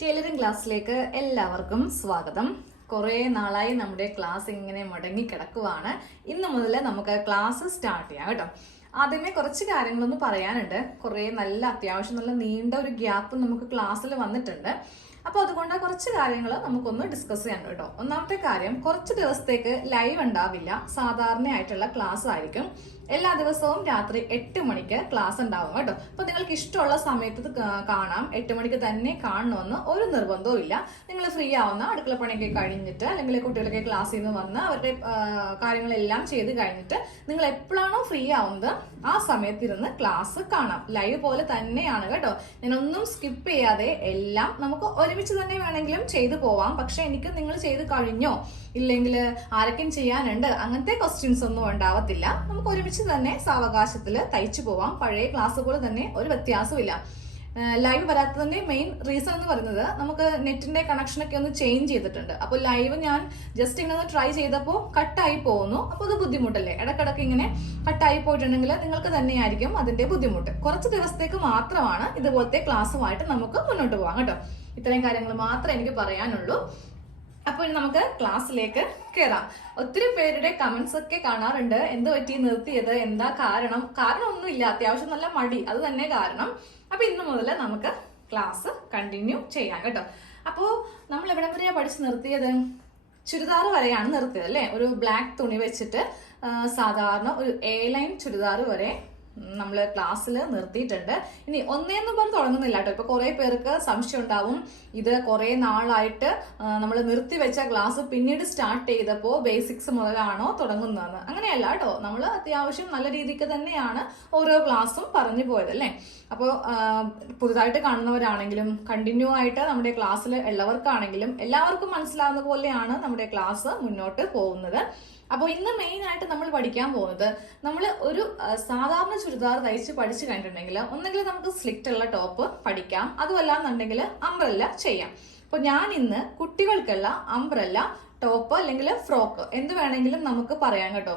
Tailoring ക്ലാസ്സിലേക്ക് എല്ലാവർക്കും സ്വാഗതം. കുറേ നാളായി നമ്മുടെ ക്ലാസ് ഇങ്ങനെ മുടങ്ങി കിടക്കുവാണ്. ഇന്ന് മുതൽ നമുക്ക് ക്ലാസ് സ്റ്റാർട്ട് ചെയ്യാം കേട്ടോ. ആദ്യമേ കുറച്ച് കാര്യങ്ങളൊന്നും പറയാനുണ്ട്. കുറേ നല്ല അത്യാവശ്യം നല്ല നീണ്ട ഒരു ഗ്യാപ്പ് നമുക്ക് ക്ലാസ്സിൽ വന്നിട്ടുണ്ട്. അപ്പോൾ അതുകൊണ്ട് കുറച്ച് കാര്യങ്ങൾ നമുക്കൊന്ന് ഡിസ്കസ് ചെയ്യാൻ കേട്ടോ. ഒന്നാമത്തെ കാര്യം, കുറച്ച് ദിവസത്തേക്ക് ലൈവ് ഉണ്ടാവില്ല. സാധാരണയായിട്ടുള്ള ക്ലാസ് ആയിരിക്കും. എല്ലാ ദിവസവും രാത്രി 8 മണിക്ക് ക്ലാസ് ഉണ്ടാവും കേട്ടോ. അപ്പോൾ നിങ്ങൾക്ക് ഇഷ്ടമുള്ള സമയത്ത് കാണാം. 8 മണിക്ക് തന്നെ കാണണമെന്ന് ഒരു നിർബന്ധവും ഇല്ല. നിങ്ങൾ ഫ്രീ ആവുന്ന അടുക്കള പണിയൊക്കെ കഴിഞ്ഞിട്ട് അല്ലെങ്കിൽ കുട്ടികളൊക്കെ ക്ലാസ്സിൽ നിന്ന് വന്ന് അവരുടെ കാര്യങ്ങളെല്ലാം ചെയ്ത് കഴിഞ്ഞിട്ട് നിങ്ങൾ എപ്പോഴാണോ ഫ്രീ ആവുന്നത് ആ സമയത്ത് ഇരുന്ന് ക്ലാസ് കാണാം. ലൈവ് പോലെ തന്നെയാണ് കേട്ടോ. ഞാനൊന്നും സ്കിപ്പ് ചെയ്യാതെ എല്ലാം നമുക്ക് ഒരുമിച്ച് തന്നെ വേണമെങ്കിലും ചെയ്തു പോവാം. പക്ഷെ എനിക്ക് നിങ്ങൾ ചെയ്ത് കഴിഞ്ഞോ ഇല്ലെങ്കിൽ ആരൊക്കെയും ചെയ്യാനുണ്ട് അങ്ങനത്തെ ക്വസ്റ്റ്യൻസ് ഒന്നും ഉണ്ടാവത്തില്ല. നമുക്ക് ഒരുമിച്ച് തന്നെ സാവകാശത്തിൽ തയ്ച്ചു പോവാം. പഴയ ക്ലാസ് പോലെ തന്നെ ഒരു വ്യത്യാസമില്ല. ലൈവ് വരാത്തതിന്റെ മെയിൻ റീസൺ എന്ന് പറയുന്നത് നമുക്ക് നെറ്റിന്റെ കണക്ഷനൊക്കെ ഒന്ന് ചേഞ്ച് ചെയ്തിട്ടുണ്ട്. അപ്പോൾ ലൈവ് ഞാൻ ജസ്റ്റ് ഇങ്ങനെ ഒന്ന് ട്രൈ ചെയ്തപ്പോൾ കട്ടായി പോകുന്നു. അപ്പോൾ അത് ബുദ്ധിമുട്ടല്ലേ? ഇടക്കിടക്ക് ഇങ്ങനെ കട്ടായി പോയിട്ടുണ്ടെങ്കിൽ നിങ്ങൾക്ക് തന്നെയായിരിക്കും അതിന്റെ ബുദ്ധിമുട്ട്. കുറച്ച് ദിവസത്തേക്ക് മാത്രമാണ് ഇതുപോലത്തെ ക്ലാസ്സുമായിട്ട് നമുക്ക് മുന്നോട്ട് പോകാം കേട്ടോ. ഇത്രയും കാര്യങ്ങൾ മാത്രമേ എനിക്ക് പറയാനുള്ളൂ. അപ്പോൾ നമുക്ക് ക്ലാസ്സിലേക്ക് കയറാം. ഒത്തിരി പേരുടെ കമന്റ്സ് ഒക്കെ കാണാറുണ്ട്. എന്ത് പറ്റി നിർത്തിയത്, എന്താ കാരണം? ഒന്നുമില്ല, അത്യാവശ്യം നല്ല മടി, അത് തന്നെ കാരണം. അപ്പൊ ഇന്ന് മുതൽ നമുക്ക് ക്ലാസ് കണ്ടിന്യൂ ചെയ്യാം കേട്ടോ. അപ്പോൾ നമ്മൾ എവിടെ വരെയാ പഠിച്ച് നിർത്തിയത്? ചുരിദാർ വരെയാണ് നിർത്തിയത് അല്ലേ? ഒരു ബ്ലാക്ക് തുണി വെച്ചിട്ട് സാധാരണ ഒരു ലൈൻ ചുരിദാർ വരെ നമ്മൾ ക്ലാസ്സിൽ നിർത്തിയിട്ടുണ്ട്. ഇനി ഒന്നേന്നും പറഞ്ഞ് തുടങ്ങുന്നില്ല കേട്ടോ. ഇപ്പൊ കുറെ പേർക്ക് സംശയം ഉണ്ടാവും, ഇത് കുറെ നാളായിട്ട് നമ്മൾ നിർത്തിവെച്ച ക്ലാസ് പിന്നീട് സ്റ്റാർട്ട് ചെയ്തപ്പോൾ ബേസിക്സ് മുതലാണോ തുടങ്ങുന്നതെന്ന്. അങ്ങനെയല്ല കേട്ടോ. നമ്മൾ അത്യാവശ്യം നല്ല രീതിക്ക് തന്നെയാണ് ഓരോ ക്ലാസ്സും പറഞ്ഞു പോയത് അല്ലേ. അപ്പോൾ പുതുതായിട്ട് കാണുന്നവരാണെങ്കിലും കണ്ടിന്യൂ ആയിട്ട് നമ്മുടെ ക്ലാസ്സിൽ ഉള്ളവർക്കാണെങ്കിലും എല്ലാവർക്കും മനസ്സിലാവുന്ന പോലെയാണ് നമ്മുടെ ക്ലാസ് മുന്നോട്ട് പോകുന്നത്. അപ്പോൾ ഇന്ന് മെയിൻ ആയിട്ട് നമ്മൾ പഠിക്കാൻ പോകുന്നത്, നമ്മൾ ഒരു സാധാരണ ചുരിദാർ തയ്ച്ച് പഠിച്ചു കഴിഞ്ഞിട്ടുണ്ടെങ്കിൽ ഒന്നെങ്കിൽ നമുക്ക് സ്ലിറ്റ് ഉള്ള ടോപ്പ് പഠിക്കാം, അതുമല്ല എന്നുണ്ടെങ്കിൽ അംബ്രല്ല ചെയ്യാം. അപ്പോൾ ഞാൻ ഇന്ന് കുട്ടികൾക്കുള്ള അംബ്രല്ല ടോപ്പ് അല്ലെങ്കിൽ ഫ്രോക്ക് എന്ത് വേണമെങ്കിലും നമുക്ക് പറയാം കേട്ടോ.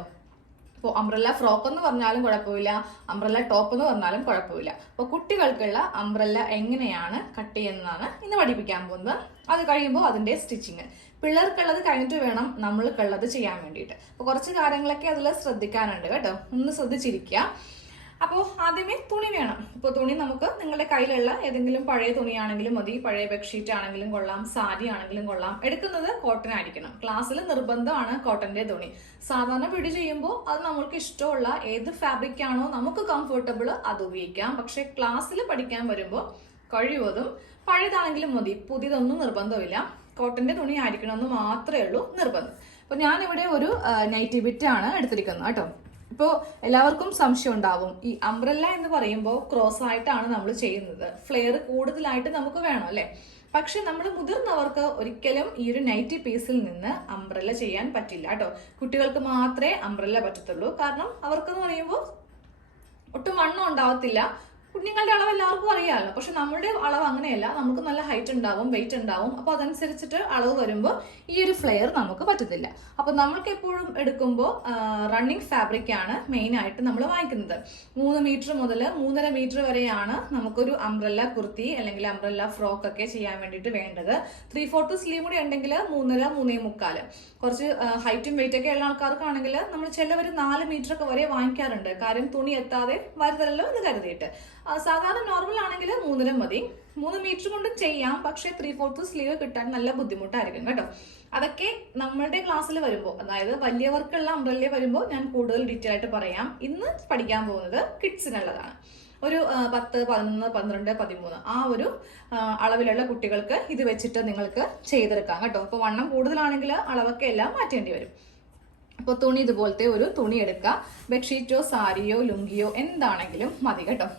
ഇപ്പോൾ അംബ്രല്ല ഫ്രോക്ക് എന്ന് പറഞ്ഞാലും കുഴപ്പമില്ല, അംബ്രല്ല ടോപ്പ് എന്ന് പറഞ്ഞാലും കുഴപ്പമില്ല. അപ്പോൾ കുട്ടികൾക്കുള്ള അംബ്രല്ല എങ്ങനെയാണ് കട്ട് ചെയ്യുന്നതാണ് ഇന്ന് പഠിപ്പിക്കാൻ പോകുന്നത്. അത് കഴിയുമ്പോൾ അതിന്റെ സ്റ്റിച്ചിങ്, പിള്ളേർക്കുള്ളത് കഴിഞ്ഞിട്ട് വേണം നമ്മൾക്കുള്ളത് ചെയ്യാൻ വേണ്ടിയിട്ട്. അപ്പോൾ കുറച്ച് കാര്യങ്ങളൊക്കെ അതിൽ ശ്രദ്ധിക്കാനുണ്ട് കേട്ടോ. ഒന്ന് ശ്രദ്ധിച്ചിരിക്കുക. അപ്പോൾ ആദ്യമേ തുണി വേണം. ഇപ്പോൾ തുണി നമുക്ക് നിങ്ങളുടെ കയ്യിലുള്ള ഏതെങ്കിലും പഴയ തുണിയാണെങ്കിലും മതി, പഴയ ബെഡ്ഷീറ്റ് ആണെങ്കിലും കൊള്ളാം, സാരി ആണെങ്കിലും കൊള്ളാം. എടുക്കുന്നത് കോട്ടൺ ആയിരിക്കണം. ക്ലാസ്സിൽ നിർബന്ധമാണ് കോട്ടന്റെ തുണി. സാധാരണ പിടി ചെയ്യുമ്പോൾ അത് നമ്മൾക്ക് ഇഷ്ടമുള്ള ഏത് ഫാബ്രിക് ആണോ നമുക്ക് കംഫർട്ടബിൾ അത് ഉപയോഗിക്കാം. പക്ഷെ ക്ലാസ്സിൽ പഠിക്കാൻ വരുമ്പോൾ കഴിവതും പഴയതാണെങ്കിലും മതി, പുതിയതൊന്നും നിർബന്ധമില്ല. കോട്ടന്റെ തുണി ആയിരിക്കണമെന്ന് മാത്രമേ ഉള്ളൂ നിർബന്ധം. അപ്പൊ ഞാനിവിടെ ഒരു നൈറ്റി ബിറ്റ് ആണ് എടുത്തിരിക്കുന്നത് കേട്ടോ. ഇപ്പോൾ എല്ലാവർക്കും സംശയം ഉണ്ടാവും, ഈ അംബ്രല്ല എന്ന് പറയുമ്പോൾ ക്രോസ് ആയിട്ടാണ് നമ്മൾ ചെയ്യുന്നത്, ഫ്ലെയർ കൂടുതലായിട്ട് നമുക്ക് വേണം അല്ലെ? പക്ഷെ നമ്മൾ മുതിർന്നവർക്ക് ഒരിക്കലും ഈ ഒരു നൈറ്റി പീസിൽ നിന്ന് അംബ്രല്ല ചെയ്യാൻ പറ്റില്ല കേട്ടോ. കുട്ടികൾക്ക് മാത്രമേ അംബ്രല്ല പറ്റത്തുള്ളൂ. കാരണം അവർക്കെന്ന് പറയുമ്പോൾ ഒട്ടും വണ്ണം ഉണ്ടാവത്തില്ല. കുഞ്ഞുങ്ങളുടെ അളവ് എല്ലാവർക്കും അറിയാമല്ലോ. പക്ഷെ നമ്മുടെ അളവ് അങ്ങനെയല്ല. നമുക്ക് നല്ല ഹൈറ്റ് ഉണ്ടാവും, വെയിറ്റ് ഉണ്ടാവും. അപ്പൊ അതനുസരിച്ചിട്ട് അളവ് വരുമ്പോൾ ഈ ഒരു ഫ്ലെയർ നമുക്ക് പറ്റത്തില്ല. അപ്പൊ നമ്മൾക്ക് എപ്പോഴും എടുക്കുമ്പോൾ റണ്ണിങ് ഫാബ്രിക് ആണ് മെയിൻ ആയിട്ട് നമ്മൾ വാങ്ങിക്കുന്നത്. 3 മീറ്റർ മുതൽ 3.5 മീറ്റർ വരെയാണ് നമുക്കൊരു അംബ്രല്ല കുർത്തി അല്ലെങ്കിൽ അംബ്രല്ല ഫ്രോക്ക് ഒക്കെ ചെയ്യാൻ വേണ്ടിയിട്ട് വേണ്ടത്. 3/4 സ്ലീവ് കൂടി ഉണ്ടെങ്കിൽ 3.5 3.25. കുറച്ച് ഹൈറ്റും വെയിറ്റ് ഒക്കെ ഉള്ള ആൾക്കാർക്കാണെങ്കിൽ നമ്മൾ ചിലവർ 4 മീറ്റർ ഒക്കെ വരെ വാങ്ങിക്കാറുണ്ട്. കാര്യം തുണി എത്താതെ വരുതല്ലോ എന്ന് കരുതിയിട്ട്. സാധാരണ നോർമൽ ആണെങ്കിൽ 3.5 മതി. 3 മീറ്റർ കൊണ്ട് ചെയ്യാം. പക്ഷെ 3/4 സ്ലീവ് കിട്ടാൻ നല്ല ബുദ്ധിമുട്ടായിരിക്കും കേട്ടോ. അതൊക്കെ നമ്മളുടെ ക്ലാസ്സിൽ വരുമ്പോൾ, അതായത് വലിയവർക്കുള്ള അംബ്രല്ല വരുമ്പോൾ ഞാൻ കൂടുതൽ ഡീറ്റെയിൽ ആയിട്ട് പറയാം. ഇന്ന് പഠിക്കാൻ പോകുന്നത് കിഡ്സിനുള്ളതാണ്. ഒരു 10, 11, 12, 13 ആ ഒരു അളവിലുള്ള കുട്ടികൾക്ക് ഇത് വെച്ചിട്ട് നിങ്ങൾക്ക് ചെയ്തെടുക്കാം കേട്ടോ. അപ്പൊ വണ്ണം കൂടുതലാണെങ്കിൽ അളവൊക്കെ എല്ലാം മാറ്റേണ്ടി വരും. അപ്പോൾ തുണി ഇതുപോലത്തെ ഒരു തുണി എടുക്കുക. ബെഡ്ഷീറ്റോ സാരിയോ ലുങ്കിയോ എന്താണെങ്കിലും മതി കേട്ടോ.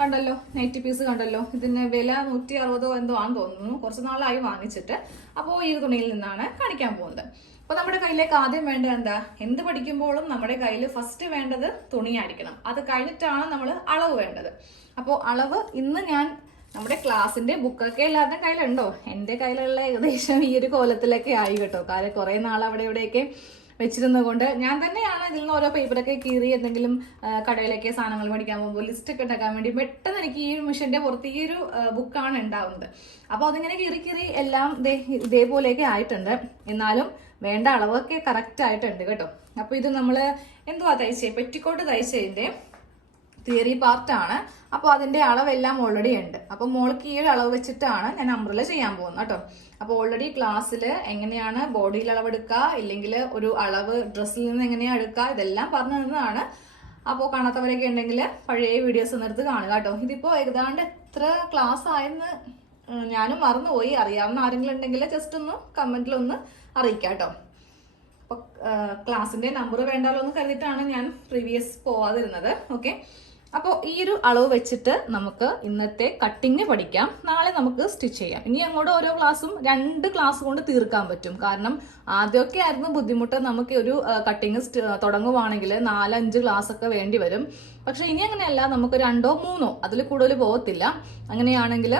കണ്ടല്ലോ, നൈറ്റി പീസ് കണ്ടല്ലോ. ഇതിന് വില 160 എന്തോ ആണെന്ന് തോന്നുന്നു. കുറച്ച് നാളായി വാങ്ങിച്ചിട്ട്. അപ്പോൾ ഈ തുണിയിൽ നിന്നാണ് കാണിക്കാൻ പോകുന്നത്. അപ്പൊ നമ്മുടെ കയ്യിലേക്ക് ആദ്യം വേണ്ടത് എന്താ? എന്ത് പഠിക്കുമ്പോഴും നമ്മുടെ കയ്യിൽ ഫസ്റ്റ് വേണ്ടത് തുണിയായിരിക്കണം. അത് കഴിഞ്ഞിട്ടാണ് നമ്മൾ അളവ് വേണ്ടത്. അപ്പോൾ അളവ് ഇന്ന് ഞാൻ നമ്മുടെ ക്ലാസ്സിന്റെ ബുക്കൊക്കെ എല്ലാവരുടെ കയ്യിലുണ്ടോ? എൻ്റെ കയ്യിലുള്ള ഏകദേശം ഈ ഒരു കോലത്തിലൊക്കെ ആയി കേട്ടോ. കാരണം കുറെ നാൾ അവിടെ ഇവിടെയൊക്കെ വെച്ചിരുന്നത് കൊണ്ട് ഞാൻ തന്നെയാണ് ഇതിൽ നിന്ന് ഓരോ പേപ്പറൊക്കെ കീറി എന്തെങ്കിലും കടയിലൊക്കെ സാധനങ്ങൾ മേടിക്കാൻ പോകുമ്പോൾ ലിസ്റ്റൊക്കെ ഉണ്ടാക്കാൻ വേണ്ടി പെട്ടെന്ന് എനിക്ക് ഈ ഒരു മിഷന്റെ പുറത്ത് ഈ ഒരു ബുക്കാണ് ഉണ്ടാവുന്നത്. അപ്പോൾ അതിങ്ങനെ കീറി കീറി എല്ലാം ഇതേപോലെയൊക്കെ ആയിട്ടുണ്ട്. എന്നാലും വേണ്ട അളവൊക്കെ കറക്റ്റ് ആയിട്ടുണ്ട് കേട്ടോ. അപ്പോൾ ഇത് നമ്മൾ എന്തുവാ തയ്ച്ചേ, പെറ്റിക്കോട്ട് തയ്ച്ചതിന്റെ തിയറി പാർട്ടാണ്. അപ്പോൾ അതിന്റെ അളവെല്ലാം ഓൾറെഡി ഉണ്ട്. അപ്പോൾ മോൾക്ക് ഈ ഒരു അളവ് വെച്ചിട്ടാണ് ഞാൻ അംബ്രല ചെയ്യാൻ പോകുന്നത് കേട്ടോ. അപ്പോൾ ഓൾറെഡി ക്ലാസ്സിൽ എങ്ങനെയാണ് ബോഡിയിൽ അളവെടുക്കുക, ഇല്ലെങ്കിൽ ഒരു അളവ് ഡ്രസ്സിൽ നിന്ന് എങ്ങനെയാണ് എടുക്കുക, ഇതെല്ലാം പറഞ്ഞു തന്നതാണ്. അപ്പോൾ കാണാത്തവരൊക്കെ ഉണ്ടെങ്കിൽ പഴയ വീഡിയോസ് ഒന്നെടുത്ത് കാണുക കേട്ടോ. ഇതിപ്പോൾ ഏതാണ്ട് എത്ര ക്ലാസ് ആയെന്ന് ഞാനും മറന്നുപോയി. അറിയാവുന്ന ആരെങ്കിലും ഉണ്ടെങ്കിൽ ജസ്റ്റ് ഒന്ന് കമന്റിലൊന്ന് അറിയിക്കാം കേട്ടോ. അപ്പോൾ ക്ലാസ്സിന്റെ നമ്പർ വേണ്ടാലോ എന്ന് കരുതിയിട്ടാണ് ഞാൻ പ്രീവിയസ് പോവാതിരുന്നത്. ഓക്കെ, അപ്പോൾ ഈ ഒരു അളവ് വെച്ചിട്ട് നമുക്ക് ഇന്നത്തെ കട്ടിങ് പഠിക്കാം. നാളെ നമുക്ക് സ്റ്റിച്ച് ചെയ്യാം. ഇനി അങ്ങോട്ട് ഓരോ ക്ലാസ്സും 2 ക്ലാസ് കൊണ്ട് തീർക്കാൻ പറ്റും. കാരണം ആദ്യമൊക്കെ ആയിരുന്നു ബുദ്ധിമുട്ട്. നമുക്ക് ഒരു കട്ടിങ് തുടങ്ങുവാണെങ്കിൽ 4-5 ക്ലാസ് ഒക്കെ വേണ്ടി വരും. പക്ഷെ ഇനി അങ്ങനെയല്ല, നമുക്ക് 2 or 3 അതിൽ കൂടുതൽ പോകത്തില്ല. അങ്ങനെയാണെങ്കിൽ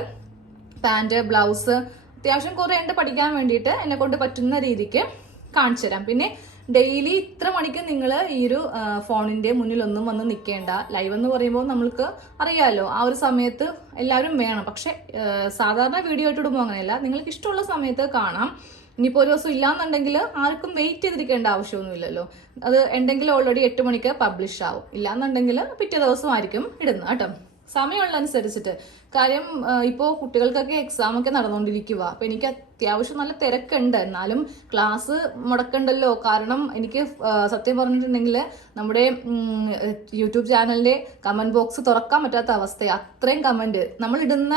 പാൻറ്, ബ്ലൗസ് അത്യാവശ്യം കുറെ ഉണ്ട് പഠിക്കാൻ വേണ്ടിയിട്ട്. എന്നെ കൊണ്ട് പറ്റുന്ന രീതിക്ക് കാണിച്ചു തരാം. പിന്നെ ഡെയിലി ഇത്ര മണിക്ക് നിങ്ങൾ ഈ ഒരു ഫോണിന്റെ മുന്നിലൊന്നും വന്ന് നിൽക്കേണ്ട. ലൈവ് എന്ന് പറയുമ്പോൾ നമ്മൾക്ക് അറിയാമല്ലോ, ആ ഒരു സമയത്ത് എല്ലാവരും വേണം. പക്ഷെ സാധാരണ വീഡിയോ ആയിട്ട് ഇടുമ്പോൾ അങ്ങനെയല്ല, നിങ്ങൾക്ക് ഇഷ്ടമുള്ള സമയത്ത് കാണാം. ഇനിയിപ്പോൾ ഒരു ദിവസം ഇല്ലാന്നുണ്ടെങ്കിൽ ആർക്കും വെയിറ്റ് ചെയ്തിരിക്കേണ്ട ആവശ്യമൊന്നുമില്ലല്ലോ. അത് ഉണ്ടെങ്കിൽ ഓൾറെഡി 8 മണിക്ക് പബ്ലിഷ് ആവും. ഇല്ലാന്നുണ്ടെങ്കിൽ പിറ്റേ ദിവസമായിരിക്കും ഇടുന്നത് കേട്ടോ, സമയമുള്ളതനുസരിച്ചിട്ട്. കാര്യം ഇപ്പോൾ കുട്ടികൾക്കൊക്കെ എക്സാം ഒക്കെ നടന്നുകൊണ്ടിരിക്കുക. അപ്പൊ എനിക്ക് അത്യാവശ്യം നല്ല തിരക്കുണ്ട്. എന്നാലും ക്ലാസ് മുടക്കണ്ടല്ലോ. കാരണം എനിക്ക് സത്യം പറഞ്ഞിട്ടുണ്ടെങ്കിൽ നമ്മുടെ യൂട്യൂബ് ചാനലിന്റെ കമന്റ് ബോക്സ് തുറക്കാൻ പറ്റാത്ത അവസ്ഥ. അത്രയും കമന്റ്, നമ്മൾ ഇടുന്ന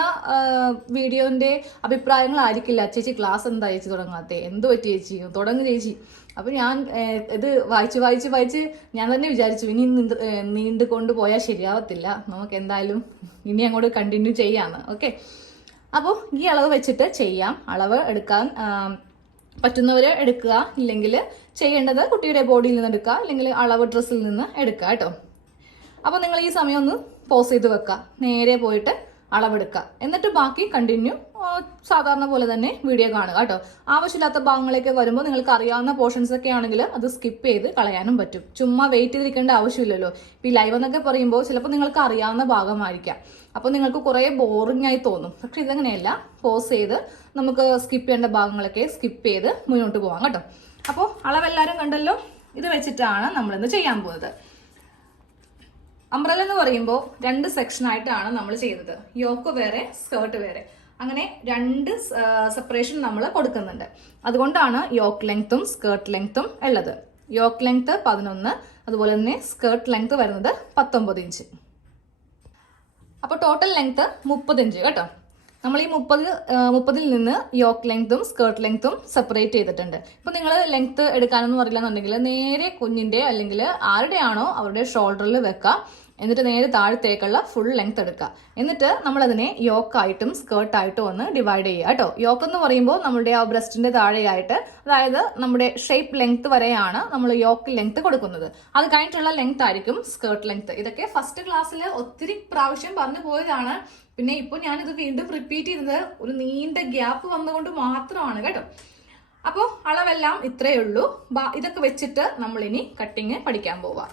വീഡിയോന്റെ അഭിപ്രായങ്ങളായിരിക്കില്ല. ചേച്ചി ക്ലാസ് എന്താ ചേച്ചി തുടങ്ങാത്തെ, എന്ത് പറ്റി ചേച്ചി, തുടങ്ങു ചേച്ചി. അപ്പൊ ഞാൻ ഇത് വായിച്ച് ഞാൻ തന്നെ വിചാരിച്ചു ഇനി നീണ്ടു കൊണ്ടുപോയാൽ ശരിയാവത്തില്ല, നമുക്ക് എന്തായാലും ഇനി അങ്ങോട്ട് കണ്ടിന്യൂ ചെയ്യാന്ന്. ഓക്കെ, അപ്പോൾ ഈ അളവ് വെച്ചിട്ട് ചെയ്യാം. അളവ് എടുക്കാൻ പറ്റുന്നവര് എടുക്കുക, ഇല്ലെങ്കിൽ ചെയ്യേണ്ടത് കുട്ടിയുടെ ബോഡിയിൽ നിന്ന് എടുക്കുക, അല്ലെങ്കിൽ അളവ് ഡ്രസ്സിൽ നിന്ന് എടുക്കുക കേട്ടോ. അപ്പോൾ നിങ്ങൾ ഈ സമയം ഒന്ന് പോസ് ചെയ്ത് വെക്കുക, നേരെ പോയിട്ട് അളവെടുക്കുക. എന്നിട്ട് ബാക്കി കണ്ടിന്യൂ സാധാരണ പോലെ തന്നെ വീഡിയോ കാണുക കേട്ടോ. ആവശ്യമില്ലാത്ത ഭാഗങ്ങളൊക്കെ വരുമ്പോൾ നിങ്ങൾക്ക് അറിയാവുന്ന പോർഷൻസ് ഒക്കെ ആണെങ്കിൽ അത് സ്കിപ്പ് ചെയ്ത് കളയാനും പറ്റും. ചുമ്മാ വെയിറ്റ് ചെയ്തിരിക്കേണ്ട ആവശ്യമില്ലല്ലോ. ഇപ്പം ഈ ലൈവ് എന്നൊക്കെ പറയുമ്പോൾ ചിലപ്പോൾ നിങ്ങൾക്ക് അറിയാവുന്ന ഭാഗമായിരിക്കാം, അപ്പോൾ നിങ്ങൾക്ക് കുറേ ബോറിംഗ് ആയി തോന്നും. പക്ഷെ ഇതങ്ങനെയല്ല, പോസ് ചെയ്ത് നമുക്ക് സ്കിപ്പ് ചെയ്യേണ്ട ഭാഗങ്ങളൊക്കെ സ്കിപ്പ് ചെയ്ത് മുന്നോട്ട് പോകാം കേട്ടോ. അപ്പോൾ അളവെല്ലാവരും കണ്ടല്ലോ. ഇത് വെച്ചിട്ടാണ് നമ്മളിന്ന് ചെയ്യാൻ പോകുന്നത്. അംബ്രല എന്ന് പറയുമ്പോൾ 2 സെക്ഷനായിട്ടാണ് നമ്മൾ ചെയ്യുന്നത്. യോക്ക് വേറെ, സ്കേർട്ട് വേറെ. അങ്ങനെ 2 സെപ്പറേഷൻ നമ്മൾ കൊടുക്കുന്നുണ്ട്. അതുകൊണ്ടാണ് യോക്ക് ലെങ്ത്തും സ്കേർട്ട് ലെങ്ത്തും ഉള്ളത്. യോക്ക് ലെങ്ത് 11, അതുപോലെ തന്നെ സ്കേർട്ട് ലെങ്ത് വരുന്നത് 19 ഇഞ്ച്. അപ്പോൾ ടോട്ടൽ ലെങ്ത് 30 ഇഞ്ച് കേട്ടോ. നമ്മൾ ഈ 30-ൽ നിന്ന് യോക്ക് ലെങ്ത്തും സ്കേർട്ട് ലെങ്ത്തും സെപ്പറേറ്റ് ചെയ്തിട്ടുണ്ട്. ഇപ്പൊ നിങ്ങൾ ലെങ്ത് എടുക്കാനൊന്നും അറിയില്ല എന്നുണ്ടെങ്കിൽ നേരെ കുഞ്ഞിന്റെ അല്ലെങ്കിൽ ആരുടെയാണോ അവരുടെ ഷോൾഡറിൽ വെക്കുക. എന്നിട്ട് നേരെ താഴത്തേക്കുള്ള ഫുൾ ലെങ്ത് എടുക്കുക. എന്നിട്ട് നമ്മൾ അതിനെ യോക്കായിട്ടും സ്കേർട്ടായിട്ടും ഒന്ന് ഡിവൈഡ് ചെയ്യുക കേട്ടോ. യോക്ക് എന്ന് പറയുമ്പോൾ നമ്മുടെ ആ ബ്രസ്റ്റിന്റെ താഴെയായിട്ട്, അതായത് നമ്മുടെ ഷേപ്പ് ലെങ്ത് വരെയാണ് നമ്മൾ യോക്ക് ലെങ്ത് കൊടുക്കുന്നത്. അത് കഴിഞ്ഞിട്ടുള്ള ലെങ്ത് ആയിരിക്കും സ്കേർട്ട് ലെങ്ത്. ഇതൊക്കെ ഫസ്റ്റ് ക്ലാസ്സിൽ ഒത്തിരി പ്രാവശ്യം പറഞ്ഞു പോയതാണ്. പിന്നെ ഇപ്പോൾ ഞാനിത് വീണ്ടും റിപ്പീറ്റ് ചെയ്യുന്നത് ഒരു നീണ്ട ഗ്യാപ്പ് വന്നുകൊണ്ട് മാത്രമാണ് കേട്ടോ. അപ്പോൾ അളവെല്ലാം ഇത്രയേ ഉള്ളൂ. ഇതൊക്കെ വെച്ചിട്ട് നമ്മൾ ഇനി കട്ടിങ് പഠിക്കാൻ പോവാം.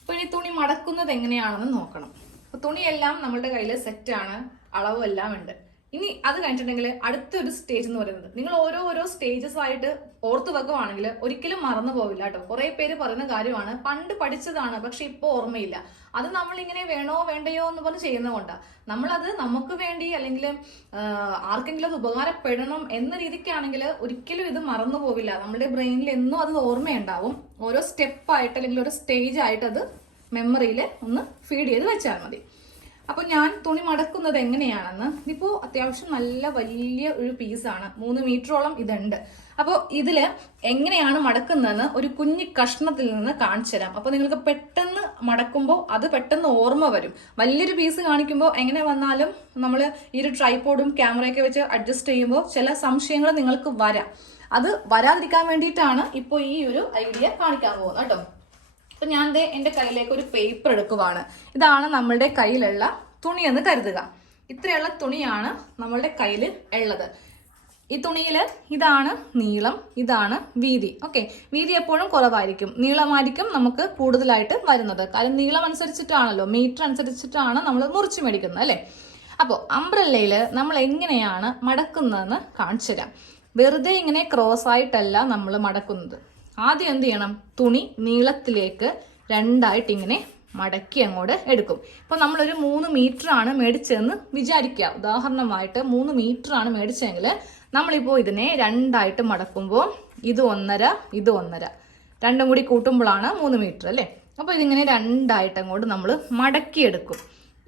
അപ്പൊ ഇനി തുണി മടക്കുന്നത് എങ്ങനെയാണെന്ന് നോക്കണം. അപ്പൊ തുണിയെല്ലാം നമ്മളുടെ കയ്യിൽ സെറ്റാണ്, അളവും എല്ലാം ഉണ്ട്. ഇനി അത് കഴിഞ്ഞിട്ടുണ്ടെങ്കിൽ അടുത്തൊരു സ്റ്റേജ് എന്ന് പറയുന്നത്, നിങ്ങൾ ഓരോ സ്റ്റേജസ് ആയിട്ട് ഓർത്ത് വെക്കുവാണെങ്കിൽ ഒരിക്കലും മറന്നു പോവില്ല കേട്ടോ. കുറെ പേര് പറയുന്ന കാര്യമാണ്, പണ്ട് പഠിച്ചതാണ് പക്ഷെ ഇപ്പൊ ഓർമ്മയില്ല. അത് നമ്മളിങ്ങനെ വേണോ വേണ്ടയോ എന്ന് പറഞ്ഞ് ചെയ്യുന്നത് കൊണ്ടാണ്. നമ്മളത് നമുക്ക് വേണ്ടി അല്ലെങ്കിൽ ആർക്കെങ്കിലും അത് ഉപകാരപ്പെടണം എന്ന രീതിക്കാണെങ്കിൽ ഒരിക്കലും ഇത് മറന്നു പോവില്ല. നമ്മുടെ ബ്രെയിനിൽ എന്നും അത് ഓർമ്മയുണ്ടാവും. ഓരോ സ്റ്റെപ്പായിട്ട് അല്ലെങ്കിൽ ഒരു സ്റ്റേജ് ആയിട്ട് അത് മെമ്മറിയിൽ ഒന്ന് ഫീഡ് ചെയ്ത് വെച്ചാൽ മതി. അപ്പൊ ഞാൻ തുണി മടക്കുന്നത് എങ്ങനെയാണെന്ന്, ഇതിപ്പോ അത്യാവശ്യം നല്ല വലിയ ഒരു പീസാണ്, 3 മീറ്ററോളം ഇതുണ്ട്. അപ്പോൾ ഇതില് എങ്ങനെയാണ് മടക്കുന്നതെന്ന് ഒരു കുഞ്ഞു കഷ്ണത്തിൽ നിന്ന് കാണിച്ചു തരാം. അപ്പൊ നിങ്ങൾക്ക് പെട്ടെന്ന് മടക്കുമ്പോൾ അത് പെട്ടെന്ന് ഓർമ്മ വരും. വലിയൊരു പീസ് കാണിക്കുമ്പോൾ എങ്ങനെ വന്നാലും നമ്മൾ ഈ ഒരു ട്രൈപോഡും ക്യാമറയൊക്കെ വെച്ച് അഡ്ജസ്റ്റ് ചെയ്യുമ്പോൾ ചില സംശയങ്ങൾ നിങ്ങൾക്ക് വരാം. അത് വരാതിരിക്കാൻ വേണ്ടിയിട്ടാണ് ഇപ്പോൾ ഈ ഒരു ഐഡിയ കാണിക്കാൻ പോകുന്നത് കേട്ടോ. അപ്പൊ ഞാൻ എന്റെ കയ്യിലേക്ക് ഒരു പേപ്പർ എടുക്കുവാണ്. ഇതാണ് നമ്മളുടെ കയ്യിലുള്ള തുണി എന്ന് കരുതുക. ഇത്രയുള്ള തുണിയാണ് നമ്മളുടെ കയ്യിൽ ഉള്ളത്. ഈ തുണിയിൽ ഇതാണ് നീളം, ഇതാണ് വീതി. ഓക്കെ, വീതി എപ്പോഴും കുറവായിരിക്കും, നീളമായിരിക്കും നമുക്ക് കൂടുതലായിട്ട് വരുന്നത്. കാര്യം നീളം അനുസരിച്ചിട്ടാണല്ലോ, മീറ്റർ അനുസരിച്ചിട്ടാണ് നമ്മൾ മുറിച്ച് മേടിക്കുന്നത് അല്ലേ. അപ്പോൾ അംബ്രല്ലയിൽ നമ്മൾ എങ്ങനെയാണ് മടക്കുന്നതെന്ന് കാണിച്ചു തരാം. വെറുതെ ഇങ്ങനെ ക്രോസ് ആയിട്ടല്ല നമ്മൾ മടക്കുന്നത്. ആദ്യം എന്ത് ചെയ്യണം, തുണി നീളത്തിലേക്ക് രണ്ടായിട്ട് ഇങ്ങനെ മടക്കി അങ്ങോട്ട് എടുക്കും. ഇപ്പോൾ നമ്മളൊരു 3 മീറ്റർ ആണ് മേടിച്ചതെന്ന് വിചാരിക്കുക. ഉദാഹരണമായിട്ട് 3 മീറ്റർ ആണ് മേടിച്ചെങ്കിൽ നമ്മളിപ്പോൾ ഇതിനെ രണ്ടായിട്ട് മടക്കുമ്പോൾ ഇത് 1.5, ഇത് 1.5, രണ്ടും കൂടി കൂട്ടുമ്പോഴാണ് 3 മീറ്റർ അല്ലേ. അപ്പോൾ ഇതിങ്ങനെ രണ്ടായിട്ട് അങ്ങോട്ട് നമ്മൾ മടക്കിയെടുക്കും.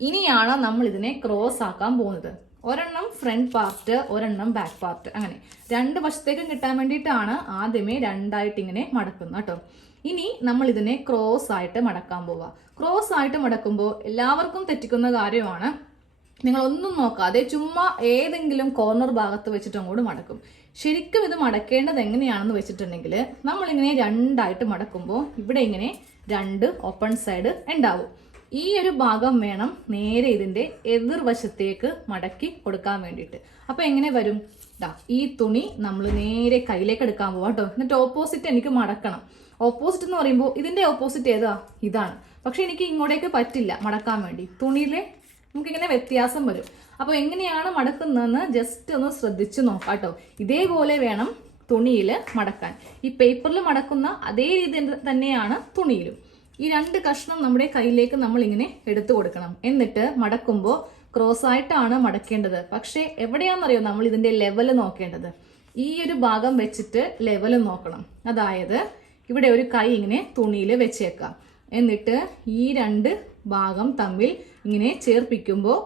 ഇനിയാണ് നമ്മൾ ഇതിനെ ക്രോസ് ആക്കാൻ പോകുന്നത്. ഒരെണ്ണം ഫ്രണ്ട് പാർട്ട്, ഒരെണ്ണം ബാക്ക് പാർട്ട്, അങ്ങനെ 2 വശത്തേക്കും കിട്ടാൻ വേണ്ടിയിട്ടാണ് ആദ്യമേ രണ്ടായിട്ട് ഇങ്ങനെ മടക്കുന്നത് കേട്ടോ. ഇനി നമ്മൾ ഇതിനെ ക്രോസ് ആയിട്ട് മടക്കാൻ പോവുക. ക്രോസ് ആയിട്ട് മടക്കുമ്പോൾ എല്ലാവർക്കും തെറ്റിക്കുന്ന കാര്യമാണ്, നിങ്ങൾ ഒന്നും നോക്കാതെ ചുമ്മാ ഏതെങ്കിലും കോർണർ ഭാഗത്ത് വെച്ചിട്ട് അങ്ങോട്ട് മടക്കും. ശരിക്കും ഇത് മടക്കേണ്ടത് എങ്ങനെയാണെന്ന് വെച്ചിട്ടുണ്ടെങ്കിൽ നമ്മളിങ്ങനെ രണ്ടായിട്ട് മടക്കുമ്പോൾ ഇവിടെ ഇങ്ങനെ 2 ഓപ്പൺ സൈഡ് ഉണ്ടാവും. ഈ ഒരു ഭാഗം വേണം നേരെ ഇതിന്റെ എതിർവശത്തേക്ക് മടക്കി കൊടുക്കാൻ വേണ്ടിയിട്ട്. അപ്പൊ എങ്ങനെ വരും, ഈ തുണി നമ്മൾ നേരെ കയ്യിലേക്ക് എടുക്കാൻ പോവാം കേട്ടോ. എന്നിട്ട് ഓപ്പോസിറ്റ് എനിക്ക് മടക്കണം. ഓപ്പോസിറ്റ് എന്ന് പറയുമ്പോൾ ഇതിന്റെ ഓപ്പോസിറ്റ് ഏതാ, ഇതാണ്. പക്ഷെ എനിക്ക് ഇങ്ങോട്ടേക്ക് പറ്റില്ല മടക്കാൻ വേണ്ടി, തുണിയിലെ നമുക്കിങ്ങനെ വ്യത്യാസം വരും. അപ്പോൾ എങ്ങനെയാണ് മടക്കുന്നതെന്ന് ജസ്റ്റ് ഒന്ന് ശ്രദ്ധിച്ചു നോക്കാം കേട്ടോ. ഇതേപോലെ വേണം തുണിയിൽ മടക്കാൻ. ഈ പേപ്പറിൽ മടക്കുന്ന അതേ രീതി തന്നെയാണ് തുണിയിലും. ഈ 2 കഷ്ണം നമ്മുടെ കയ്യിലേക്ക് നമ്മൾ ഇങ്ങനെ എടുത്തു കൊടുക്കണം. എന്നിട്ട് മടക്കുമ്പോൾ ക്രോസ് ആയിട്ടാണ് മടക്കേണ്ടത്. പക്ഷെ എവിടെയാണെന്നറിയോ നമ്മൾ ഇതിന്റെ ലെവൽ നോക്കേണ്ടത്. ഈ ഒരു ഭാഗം വെച്ചിട്ട് ലെവൽ നോക്കണം. അതായത് ഇവിടെ ഒരു കൈ ഇങ്ങനെ തുണിയിൽ വെച്ചേക്കാം. എന്നിട്ട് ഈ 2 ഭാഗം തമ്മിൽ ഇങ്ങനെ ചേർപ്പിക്കുമ്പോൾ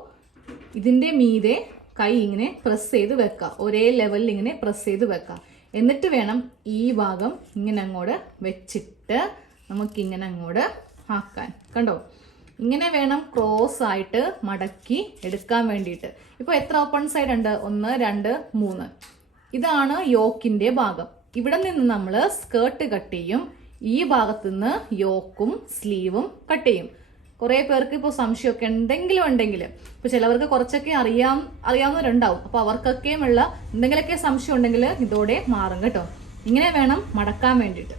ഇതിന്റെ മീതെ കൈ ഇങ്ങനെ പ്രസ് ചെയ്ത് വെക്കുക. ഒരേ ലെവലിൽ ഇങ്ങനെ പ്രസ് ചെയ്ത് വെക്കുക. എന്നിട്ട് വേണം ഈ ഭാഗം ഇങ്ങനെ അങ്ങോട്ട് വെച്ചിട്ട് നമുക്കിങ്ങനെ അങ്ങോട്ട് ആക്കാൻ. കണ്ടോ, ഇങ്ങനെ വേണം ക്രോസ് ആയിട്ട് മടക്കി എടുക്കാൻ വേണ്ടിയിട്ട്. ഇപ്പോൾ എത്ര ഓപ്പൺ സൈഡ് ഉണ്ട്, 1, 2, 3. ഇതാണ് യോക്കിന്റെ ഭാഗം. ഇവിടെ നിന്ന് നമ്മൾ സ്കേർട്ട് കട്ട് ചെയ്യും. ഈ ഭാഗത്തു നിന്ന് യോക്കും സ്ലീവും കട്ട് ചെയ്യും. കുറെ പേർക്ക് ഇപ്പോൾ സംശയമൊക്കെ എന്തെങ്കിലും ഉണ്ടെങ്കിൽ, ഇപ്പൊ ചിലവർക്ക് കുറച്ചൊക്കെ അറിയാവുന്നവരുണ്ടാവും. അപ്പൊ അവർക്കൊക്കെയുമുള്ള എന്തെങ്കിലുമൊക്കെ സംശയം ഉണ്ടെങ്കിൽ ഇതോടെ മാറും കേട്ടോ. ഇങ്ങനെ വേണം മടക്കാൻ വേണ്ടിയിട്ട്.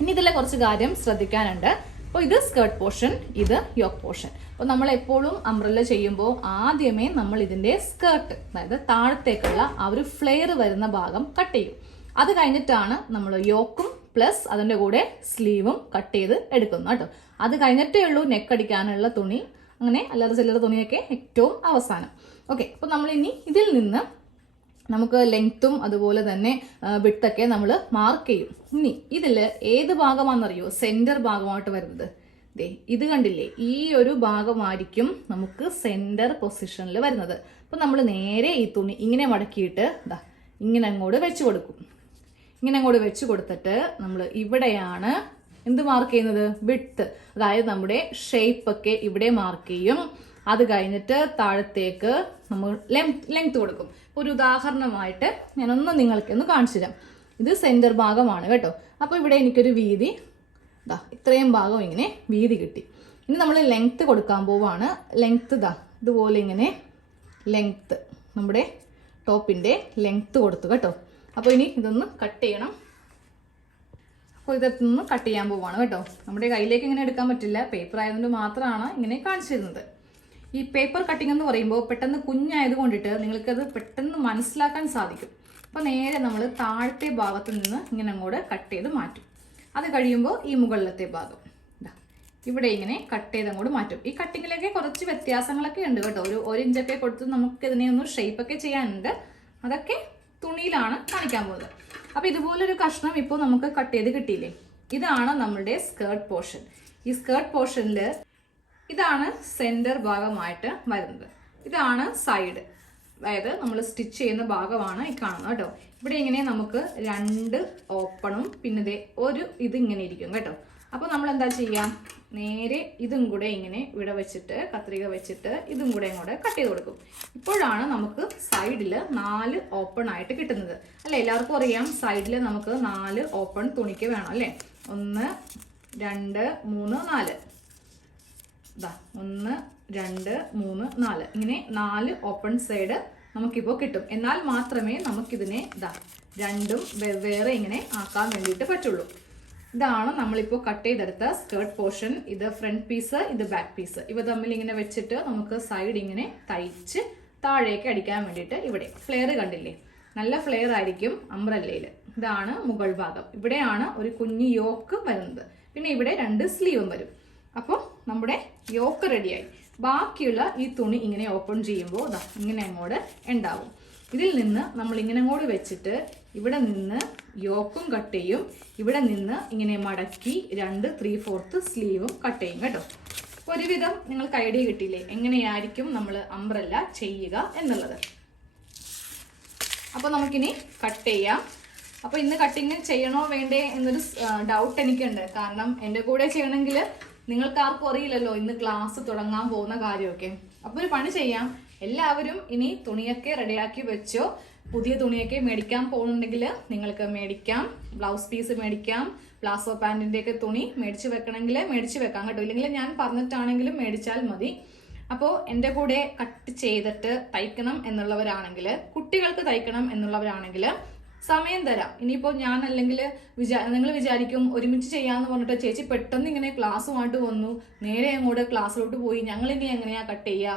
ഇനി ഇതിലെ കുറച്ച് കാര്യം ശ്രദ്ധിക്കാനുണ്ട്. അപ്പോൾ ഇത് സ്കേർട്ട് പോർഷൻ, ഇത് യോക്ക് പോർഷൻ. അപ്പോൾ നമ്മൾ എപ്പോഴും അംബ്രല്ല ചെയ്യുമ്പോൾ ആദ്യമേ നമ്മൾ ഇതിന്റെ സ്കേർട്ട്, അതായത് താഴത്തേക്കുള്ള ആ ഒരു ഫ്ലെയർ വരുന്ന ഭാഗം കട്ട് ചെയ്യും. അത് കഴിഞ്ഞിട്ടാണ് നമ്മൾ യോക്കും പ്ലസ് അതിന്റെ കൂടെ സ്ലീവും കട്ട് ചെയ്ത് എടുക്കുന്നു കേട്ടോ. അത് കഴിഞ്ഞിട്ടേ ഉള്ളൂ നെക്ക് അടിക്കാനുള്ള തുണി. അങ്ങനെ അല്ലാതെ ചില്ലറ തുണിയൊക്കെ ഏറ്റവും അവസാനം. ഓക്കെ, അപ്പോൾ നമ്മൾ ഇനി ഇതിൽ നിന്ന് നമുക്ക് ലെങ്ത്തും അതുപോലെ തന്നെ വിഡ്ത്തൊക്കെ നമ്മൾ മാർക്ക് ചെയ്യും. ഇനി ഇതിൽ ഏത് ഭാഗമാണെന്നറിയോ സെന്റർ ഭാഗമായിട്ട് വരുന്നത്? ദേ ഇത് കണ്ടില്ലേ, ഈ ഒരു ഭാഗമായിരിക്കും നമുക്ക് സെന്റർ പൊസിഷനിൽ വരുന്നത്. അപ്പൊ നമ്മൾ നേരെ ഈ തുണി ഇങ്ങനെ മടക്കിയിട്ട് ഇങ്ങനെ അങ്ങോട്ട് വെച്ച് കൊടുക്കും. ഇങ്ങനെ അങ്ങോട്ട് വെച്ച് കൊടുത്തിട്ട് നമ്മൾ ഇവിടെയാണ് എന്ത് മാർക്ക് ചെയ്യുന്നത്, വിഡ്ത്ത്, അതായത് നമ്മുടെ ഷേപ്പ് ഒക്കെ ഇവിടെ മാർക്ക് ചെയ്യും. അത് കഴിഞ്ഞിട്ട് താഴത്തേക്ക് നമ്മൾ ലെങ്ത് കൊടുക്കും. ഒരു ഉദാഹരണമായിട്ട് ഞാനൊന്ന് നിങ്ങൾക്കൊന്ന് കാണിച്ചു തരാം. ഇത് സെന്റർ ഭാഗമാണ് കേട്ടോ. അപ്പോൾ ഇവിടെ എനിക്കൊരു വീതി ഇത്രയും ഭാഗം ഇങ്ങനെ വീതി കിട്ടി. ഇനി നമ്മൾ ലെങ്ത് കൊടുക്കാൻ പോവാണ്. ലെങ്ത് ഇതുപോലെ ഇങ്ങനെ ലെങ്ത് നമ്മുടെ ടോപ്പിന്റെ ലെങ്ത് കൊടുത്തു കേട്ടോ. അപ്പോൾ ഇനി ഇതൊന്ന് കട്ട് ചെയ്യണം. അപ്പോൾ ഇതൊന്ന് കട്ട് ചെയ്യാൻ പോവാണ് കേട്ടോ. നമ്മുടെ കയ്യിലേക്ക് ഇങ്ങനെ എടുക്കാൻ പറ്റില്ല, പേപ്പർ ആയതുകൊണ്ട് മാത്രമാണ് ഇങ്ങനെ കാണിച്ചു തരുന്നത്. ഈ പേപ്പർ കട്ടിംഗ് എന്ന് പറയുമ്പോൾ പെട്ടെന്ന് കുഞ്ഞായത് കൊണ്ടിട്ട് നിങ്ങൾക്കത് പെട്ടെന്ന് മനസ്സിലാക്കാൻ സാധിക്കും. അപ്പോൾ നേരെ നമ്മൾ താഴത്തെ ഭാഗത്ത് നിന്ന് ഇങ്ങനെ അങ്ങോട്ട് കട്ട് ചെയ്ത് മാറ്റും. അത് കഴിയുമ്പോൾ ഈ മുകളിലത്തെ ഭാഗം ഇവിടെ ഇങ്ങനെ കട്ട് ചെയ്ത് അങ്ങോട്ട് മാറ്റും. ഈ കട്ടിങ്ങിലൊക്കെ കുറച്ച് വ്യത്യാസങ്ങളൊക്കെ ഉണ്ട് കേട്ടോ. ഒരു ഇഞ്ചൊക്കെ കൊടുത്ത് നമുക്ക് ഇതിനെ ഒന്ന് ഷേപ്പൊക്കെ ചെയ്യാനുണ്ട്. അതൊക്കെ തുണിയിലാണ് കാണിക്കാൻ പോകുന്നത്. അപ്പോൾ ഇതുപോലൊരു കഷ്ണം ഇപ്പോൾ നമുക്ക് കട്ട് ചെയ്ത് കിട്ടിയില്ലേ, ഇതാണ് നമ്മുടെ സ്കേർട്ട് പോർഷൻ. ഈ സ്കേർട്ട് പോർഷനിൽ ഇതാണ് സെന്റർ ഭാഗമായിട്ട് വരുന്നത്. ഇതാണ് സൈഡ്, അതായത് നമ്മൾ സ്റ്റിച്ച് ചെയ്യുന്ന ഭാഗമാണ് ഈ കാണുന്നത് കേട്ടോ. ഇവിടെ ഇങ്ങനെ നമുക്ക് 2 ഓപ്പണും പിന്നെ ഒരു ഇത് ഇങ്ങനെ ഇരിക്കും കേട്ടോ. അപ്പോൾ നമ്മൾ എന്താ ചെയ്യാം, നേരെ ഇതും കൂടെ ഇങ്ങനെ ഇവിടെ വെച്ചിട്ട് കത്രിക വെച്ചിട്ട് ഇതും കൂടെ ഇങ്ങോട്ട് കട്ട് ചെയ്ത് കൊടുക്കും. ഇപ്പോഴാണ് നമുക്ക് സൈഡിൽ 4 ഓപ്പൺ ആയിട്ട് കിട്ടുന്നത് അല്ലേ. എല്ലാവർക്കും അറിയാം സൈഡിൽ നമുക്ക് 4 ഓപ്പൺ തുണിക്ക് വേണം അല്ലേ. 1, 2, 3, 4. 1, 2, 3, 4 ഇങ്ങനെ 4 ഓപ്പൺ സൈഡ് നമുക്കിപ്പോൾ കിട്ടും. എന്നാൽ മാത്രമേ നമുക്കിതിനെ രണ്ടും വെവ്വേറെ ഇങ്ങനെ ആക്കാൻ വേണ്ടിയിട്ട് പറ്റുള്ളൂ. ഇതാണ് നമ്മളിപ്പോൾ കട്ട് ചെയ്തെടുത്ത സ്കേർട്ട് പോർഷൻ. ഇത് ഫ്രണ്ട് പീസ്, ഇത് ബാക്ക് പീസ്. ഇവ തമ്മിൽ ഇങ്ങനെ വെച്ചിട്ട് നമുക്ക് സൈഡ് ഇങ്ങനെ തയ്ച്ച് താഴേക്ക് അടിക്കാൻ വേണ്ടിയിട്ട് ഇവിടെ ഫ്ലെയർ കണ്ടില്ലേ, നല്ല ഫ്ലെയർ ആയിരിക്കും അംബ്രല്ലയിൽ. ഇതാണ് മുകൾ ഭാഗം. ഇവിടെയാണ് ഒരു കുഞ്ഞു യോക്ക് വരുന്നത്. പിന്നെ ഇവിടെ 2 സ്ലീവും വരും. അപ്പോൾ നമ്മുടെ യോക്ക് റെഡിയായി. ബാക്കിയുള്ള ഈ തുണി ഇങ്ങനെ ഓപ്പൺ ചെയ്യുമ്പോൾ ഇങ്ങനെ അങ്ങോട്ട് ഉണ്ടാവും. ഇതിൽ നിന്ന് നമ്മൾ ഇങ്ങനെ അങ്ങോട്ട് വെച്ചിട്ട് ഇവിടെ നിന്ന് യോക്കും കട്ട് ചെയ്യും, ഇവിടെ നിന്ന് ഇങ്ങനെ മടക്കി 2 3/4 സ്ലീവും കട്ട് ചെയ്യും കേട്ടോ. ഒരുവിധം നിങ്ങൾക്ക് ഐഡിയ കിട്ടിയില്ലേ എങ്ങനെയായിരിക്കും നമ്മൾ അംബ്രല്ല ചെയ്യുക എന്നുള്ളത്. അപ്പോൾ നമുക്കിനി കട്ട് ചെയ്യാം. അപ്പോൾ ഇന്ന് കട്ടിങ് ചെയ്യണോ വേണ്ടേ എന്നൊരു ഡൗട്ട് എനിക്കുണ്ട്. കാരണം എൻ്റെ കൂടെ ചെയ്യണമെങ്കിൽ നിങ്ങൾക്ക് ആർക്കും അറിയില്ലല്ലോ ഇന്ന് ക്ലാസ് തുടങ്ങാൻ പോകുന്ന കാര്യമൊക്കെ. അപ്പോൾ ഒരു പണി ചെയ്യാം, എല്ലാവരും ഇനി തുണിയൊക്കെ റെഡിയാക്കി വെച്ചോ. പുതിയ തുണിയൊക്കെ മേടിക്കാൻ പോകുന്നുണ്ടെങ്കിൽ നിങ്ങൾക്ക് മേടിക്കാം. ബ്ലൗസ് പീസ് മേടിക്കാം, പ്ലാസോ പാൻറ്റിൻ്റെയൊക്കെ തുണി മേടിച്ച് വെക്കണമെങ്കിൽ മേടിച്ച് വെക്കാം കേട്ടോ. ഇല്ലെങ്കിൽ ഞാൻ പറഞ്ഞിട്ടാണെങ്കിലും മേടിച്ചാൽ മതി. അപ്പോൾ എൻ്റെ കൂടെ കട്ട് ചെയ്തിട്ട് തയ്ക്കണം എന്നുള്ളവരാണെങ്കിൽ, കുട്ടികൾക്ക് തയ്ക്കണം എന്നുള്ളവരാണെങ്കിൽ സമയം തരാം. ഇനിയിപ്പോൾ ഞാൻ അല്ലെങ്കിൽ നിങ്ങൾ വിചാരിക്കും ഒരുമിച്ച് ചെയ്യാമെന്ന് പറഞ്ഞിട്ട് ചേച്ചി പെട്ടെന്ന് ഇങ്ങനെ ക്ലാസ്സുമായിട്ട് വന്നു, നേരെ അങ്ങോട്ട് ക്ലാസ്സിലോട്ട് പോയി, ഞങ്ങൾ ഇനി എങ്ങനെയാ കട്ട് ചെയ്യുക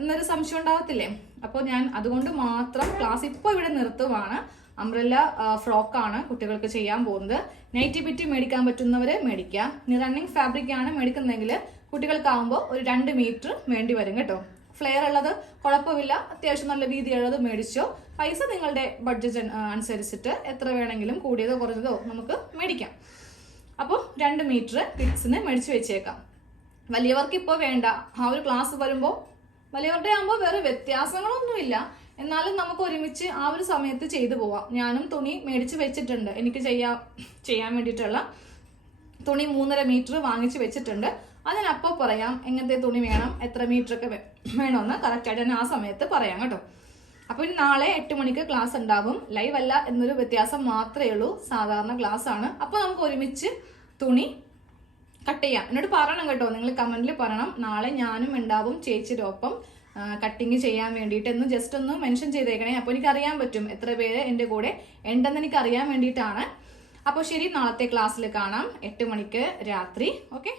എന്നൊരു സംശയം ഉണ്ടാവത്തില്ലേ. അപ്പോൾ ഞാൻ അതുകൊണ്ട് മാത്രം ക്ലാസ് ഇപ്പോൾ ഇവിടെ നിർത്തുവാണ്. അംബ്രല്ല ഫ്രോക്കാണ് കുട്ടികൾക്ക് ചെയ്യാൻ പോകുന്നത്. നൈറ്റി ബിറ്റ് മേടിക്കാൻ പറ്റുന്നവരെ മേടിക്കാം. ഇനി റണ്ണിങ് ഫാബ്രിക് ആണ് മേടിക്കുന്നതെങ്കിൽ കുട്ടികൾക്കാവുമ്പോൾ ഒരു 2 മീറ്റർ വേണ്ടി വരും കേട്ടോ. ഫ്ലെയർ ഉള്ളത് കുഴപ്പമില്ല, അത്യാവശ്യം നല്ല വീതിയുള്ളത് മേടിച്ചോ. പൈസ നിങ്ങളുടെ ബഡ്ജറ്റ് അനുസരിച്ചിട്ട് എത്ര വേണമെങ്കിലും കൂടിയതോ കുറഞ്ഞതോ നമുക്ക് മേടിക്കാം. അപ്പോൾ 2 മീറ്റർ കിഡ്സിന് മേടിച്ച് വെച്ചേക്കാം. വലിയവർക്ക് ഇപ്പോൾ വേണ്ട. ആ ഒരു ക്ലാസ് വരുമ്പോൾ വലിയവരുടെ ആകുമ്പോൾ വേറെ വ്യത്യാസങ്ങളൊന്നുമില്ല, എന്നാലും നമുക്ക് ഒരുമിച്ച് ആ ഒരു സമയത്ത് ചെയ്തു പോവാം. ഞാനും തുണി മേടിച്ച് വെച്ചിട്ടുണ്ട്. എനിക്ക് ചെയ്യാൻ വേണ്ടിയിട്ടുള്ള തുണി 3.5 മീറ്റർ വാങ്ങിച്ച് വെച്ചിട്ടുണ്ട്. അതിനപ്പോൾ പറയാം എങ്ങനത്തെ തുണി വേണം, എത്ര മീറ്റർ ഒക്കെ വേണമെന്ന് കറക്റ്റായിട്ട് തന്നെ ആ സമയത്ത് പറയാം കേട്ടോ. അപ്പോൾ നാളെ 8 മണിക്ക് ക്ലാസ് ഉണ്ടാവും. ലൈവ് അല്ല എന്നൊരു വ്യത്യാസം മാത്രമേ ഉള്ളൂ, സാധാരണ ക്ലാസ് ആണ്. അപ്പോൾ നമുക്ക് ഒരുമിച്ച് തുണി കട്ട് ചെയ്യാം. എന്നോട് പറയണം കേട്ടോ, നിങ്ങൾ കമന്റിൽ പറയണം. നാളെ ഞാനും ഉണ്ടാവും ചേച്ചിയുടെ ഒപ്പം കട്ടിങ് ചെയ്യാൻ വേണ്ടിയിട്ട് എന്ന് ജസ്റ്റ് ഒന്ന് മെൻഷൻ ചെയ്തേക്കണേ. അപ്പോൾ എനിക്ക് അറിയാൻ പറ്റും എത്ര പേര് എൻ്റെ കൂടെ ഉണ്ടെന്ന് എനിക്ക് അറിയാൻ വേണ്ടിയിട്ടാണ്. അപ്പോൾ ശരി, നാളത്തെ ക്ലാസ്സിൽ കാണാം 8 മണിക്ക് രാത്രി. ഓക്കെ.